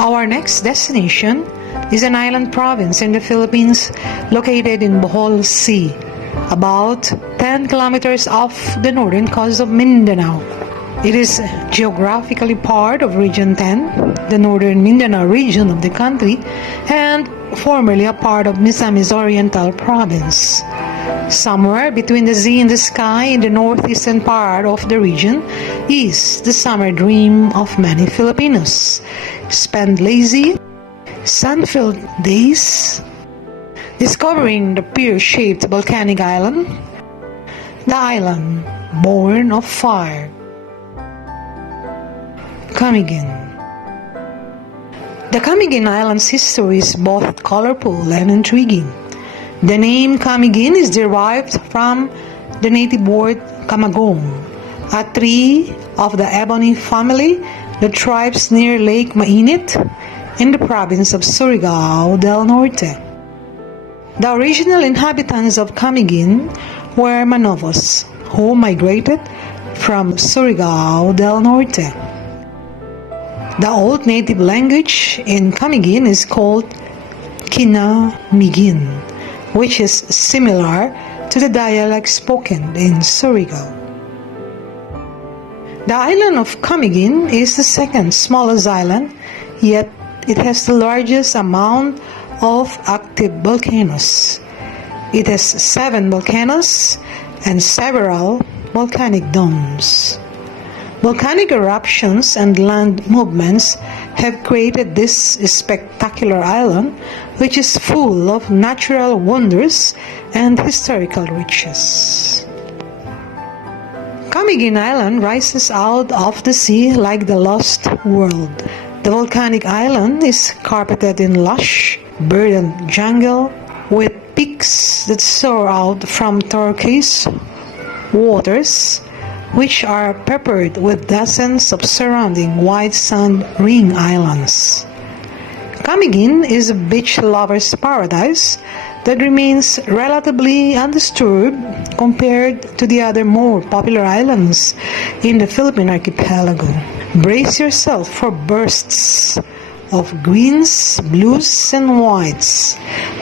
Our next destination is an island province in the Philippines located in Bohol Sea, about 10 kilometers off the northern coast of Mindanao. It is geographically part of Region 10, the northern Mindanao region of the country, and formerly a part of Misamis Oriental province. Somewhere between the sea and the sky in the northeastern part of the region is the summer dream of many Filipinos. Spend lazy, sun-filled days discovering the pear-shaped volcanic island, the island born of fire. Camiguin. The Camiguin Island's history is both colorful and intriguing. The name Camiguin is derived from the native word camagong, a tree of the ebony family that thrives near Lake Mainit in the province of Surigao del Norte. The original inhabitants of Camiguin were Manovos, who migrated from Surigao del Norte. The old native language in Camiguin is called Camiguin, which is similar to the dialect spoken in Surigao. The island of Camiguin is the second smallest island, yet it has the largest amount of active volcanoes. It has 7 volcanoes and several volcanic domes. Volcanic eruptions and land movements have created this spectacular island, which is full of natural wonders and historical riches. Camiguin Island rises out of the sea like the lost world. The volcanic island is carpeted in lush, verdant jungle with peaks that soar out from turquoise waters, which are peppered with dozens of surrounding white sand ring islands. Camiguin is a beach lover's paradise that remains relatively undisturbed compared to the other more popular islands in the Philippine archipelago. Brace yourself for bursts of greens, blues, and whites.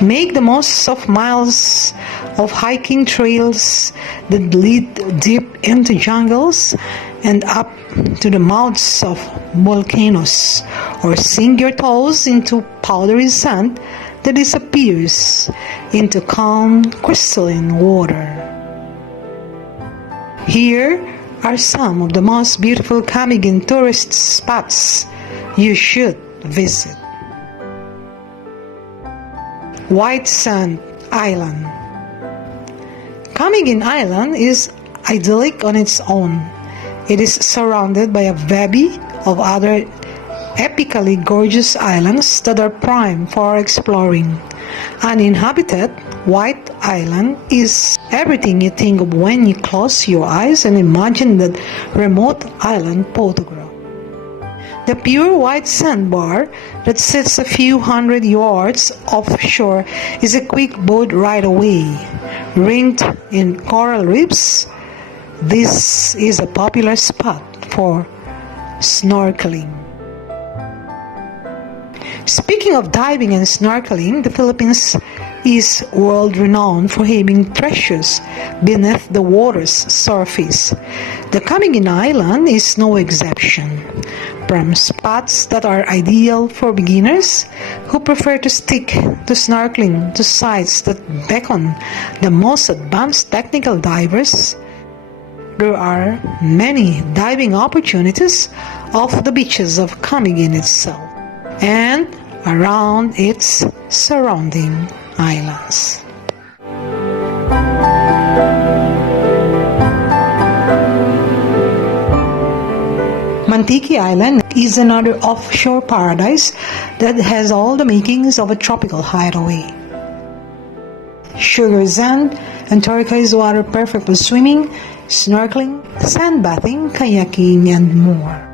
Make the most of miles of hiking trails that lead deep into jungles and up to the mouths of volcanoes, or sink your toes into powdery sand that disappears into calm crystalline water. Here are some of the most beautiful Camiguin tourist spots you should visit. White Sand Island. Camiguin Island is idyllic on its own. It is surrounded by a bevy of other epically gorgeous islands that are prime for exploring. Uninhabited, White Island is everything you think of when you close your eyes and imagine that remote island photograph. The pure white sandbar that sits a few hundred yards offshore is a quick boat ride away. Ringed in coral reefs, this is a popular spot for snorkeling. Speaking of diving and snorkeling, the Philippines is world-renowned for having treasures beneath the water's surface. The Camiguin Island is no exception. From spots that are ideal for beginners who prefer to stick to snorkeling to sites that beckon the most advanced technical divers, there are many diving opportunities off the beaches of Camiguin itself and around its surrounding islands. Mantiki Island is another offshore paradise that has all the makings of a tropical hideaway. Sugar sand and turquoise water perfect for swimming, snorkeling, sandbathing, kayaking, and more.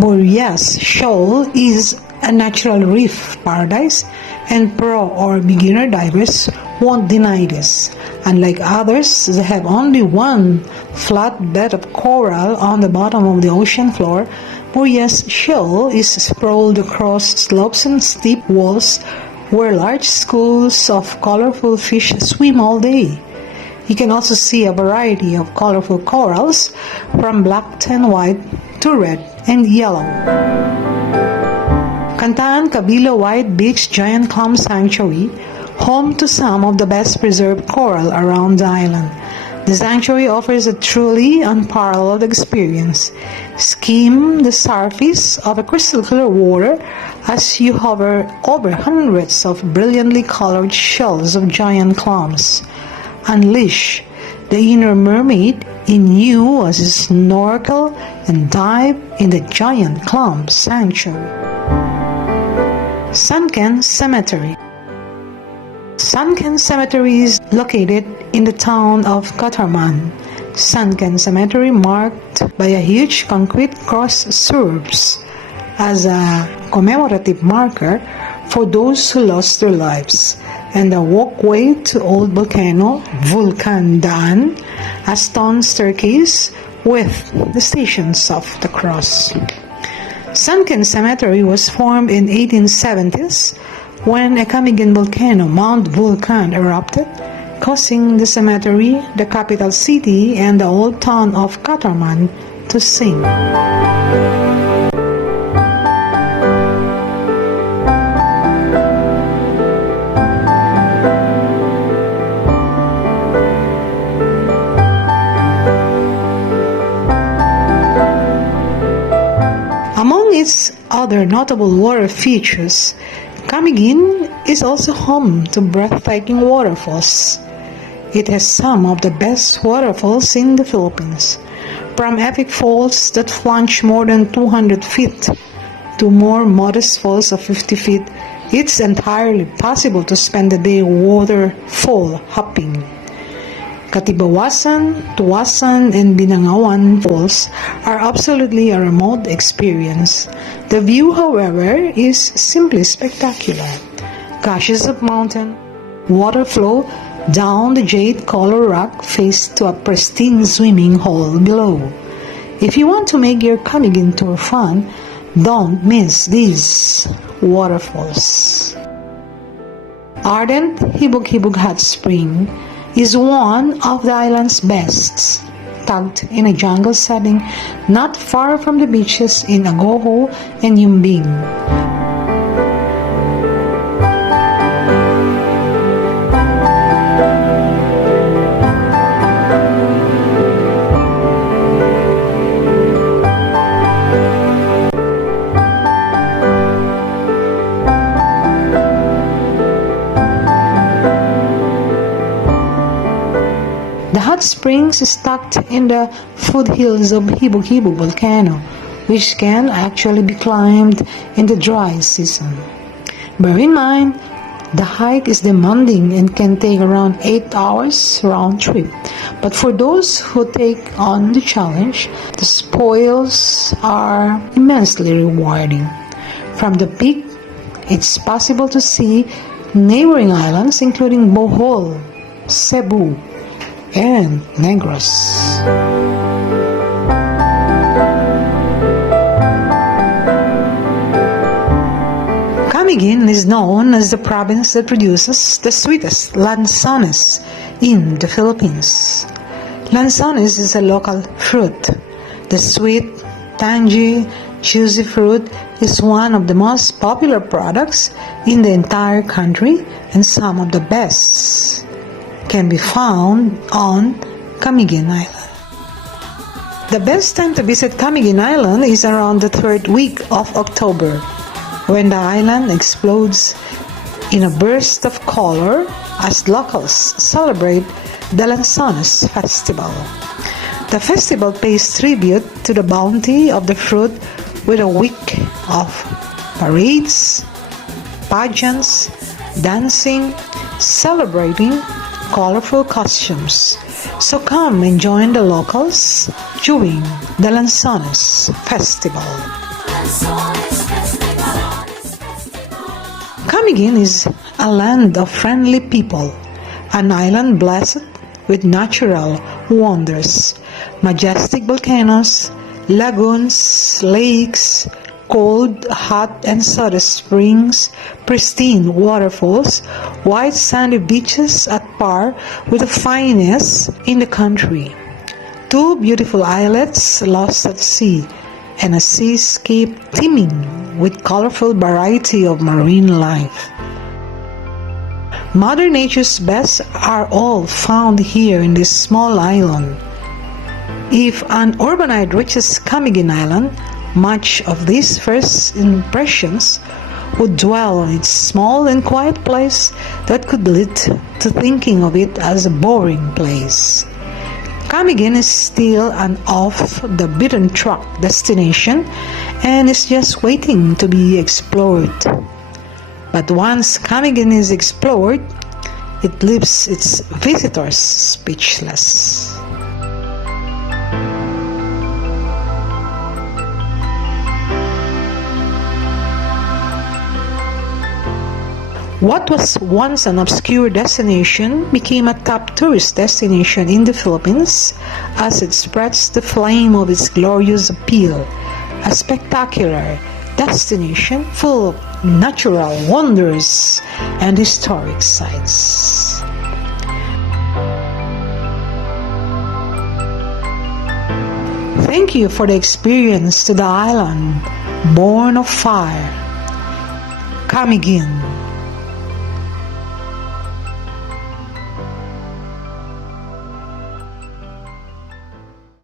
Boreas Shoal is a natural reef paradise, and pro or beginner divers won't deny this. Unlike others that have only one flat bed of coral on the bottom of the ocean floor, Urias shell is sprawled across slopes and steep walls where large schools of colorful fish swim all day. You can also see a variety of colorful corals from black and white to red and yellow. Cantaan Cabilo White Beach Giant Clam Sanctuary, home to some of the best preserved coral around the island. The sanctuary offers a truly unparalleled experience. Skim the surface of a crystal clear water as you hover over hundreds of brilliantly colored shells of giant clams. Unleash the inner mermaid in you as you snorkel and dive in the giant clam sanctuary. Sunken Cemetery. Sunken Cemetery is located in the town of Katarman. Sunken Cemetery, marked by a huge concrete cross, serves as a commemorative marker for those who lost their lives, and a walkway to old volcano Vulcan Daan, a stone staircase with the stations of the cross. Sunken Cemetery was formed in 1870s when a Camiguin volcano, Mount Vulcan, erupted, causing the cemetery, the capital city, and the old town of Katarman to sink. Among its other notable water features, Camiguin is also home to breathtaking waterfalls. It has some of the best waterfalls in the Philippines, from epic falls that plunge more than 200 feet to more modest falls of 50 feet. It's entirely possible to spend the day waterfall hopping. Katibawasan, Tuwasan, and Binangawan falls are absolutely a remote experience. The view, however, is simply spectacular. Gushes of mountain water flow down the jade-colored rock face to a pristine swimming hole below. If you want to make your Camiguin tour fun, don't miss these waterfalls. Ardent Hibok-Hibok Hot Spring is one of the island's best, tucked in a jungle setting not far from the beaches in Agoho and Yumbing. The hot springs is tucked in the foothills of Hibok-Hibok volcano, which can actually be climbed in the dry season. Bear in mind, the hike is demanding and can take around 8 hours round trip. But for those who take on the challenge, the spoils are immensely rewarding. From the peak, it's possible to see neighboring islands including Bohol, Cebu, and Negros. Camiguin is known as the province that produces the sweetest lanzones in the Philippines. Lanzones is a local fruit. The sweet, tangy, juicy fruit is one of the most popular products in the entire country, and some of the best can be found on Camiguin Island. The best time to visit Camiguin Island is around the third week of October, when the island explodes in a burst of color as locals celebrate the Lanzones Festival. The festival pays tribute to the bounty of the fruit with a week of parades, pageants, dancing, celebrating colorful costumes. So come and join the locals during the Lanzones Festival. Camiguin is a land of friendly people, an island blessed with natural wonders, majestic volcanoes, Lagoons, lakes, cold, hot and soda springs, pristine waterfalls, white sandy beaches at par with the finest in the country. Two beautiful islets lost at sea, and a seascape teeming with colorful variety of marine life. Mother Nature's best are all found here in this small island. If an urbanite reaches Camiguin Island, much of these first impressions would dwell on its small and quiet place that could lead to thinking of it as a boring place. Camiguin is still an off-the-beaten-track destination and is just waiting to be explored. But once Camiguin is explored, it leaves its visitors speechless. What was once an obscure destination became a top tourist destination in the Philippines as it spreads the flame of its glorious appeal, a spectacular destination full of natural wonders and historic sites. Thank you for the experience to the island born of fire, Camiguin.